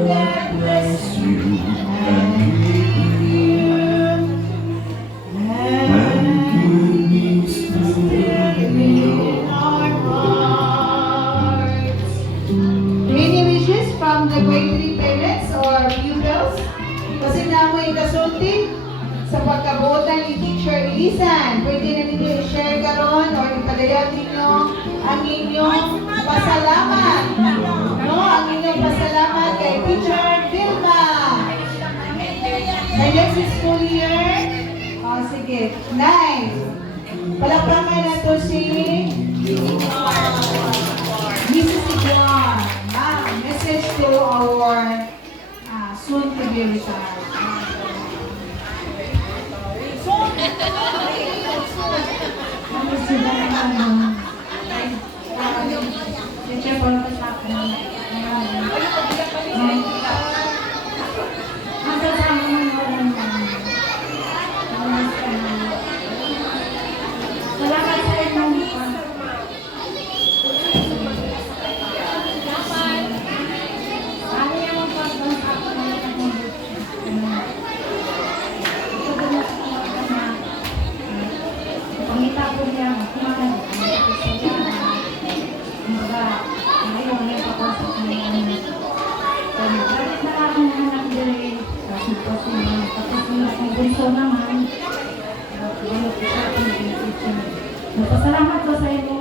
God bless you and keep you, and give me strength in our hearts. Any wishes from the grade 3 parents or pupils? Kasi na mo ikasulti sa pagkabuotan ni Teacher Elisan. Pwede na ninyo i-share karon or ipadayag ninyo ang inyong pasalamat. No, ang inyong pasalamat kay Teacher Vilma. Sa next school year, sige, 9. Palakpakan na to si Mrs. Iguan. Message to our soon to be retired. Ano sila naman? Teacher, paano ka sa akin? Salamat sa inyong Salamat po sa inyo.